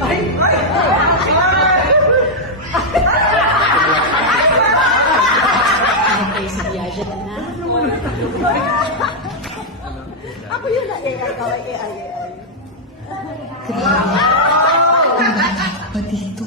Ay! Ay! Okay, si Biagio na. Ako yun na AI. AI. Pa dito.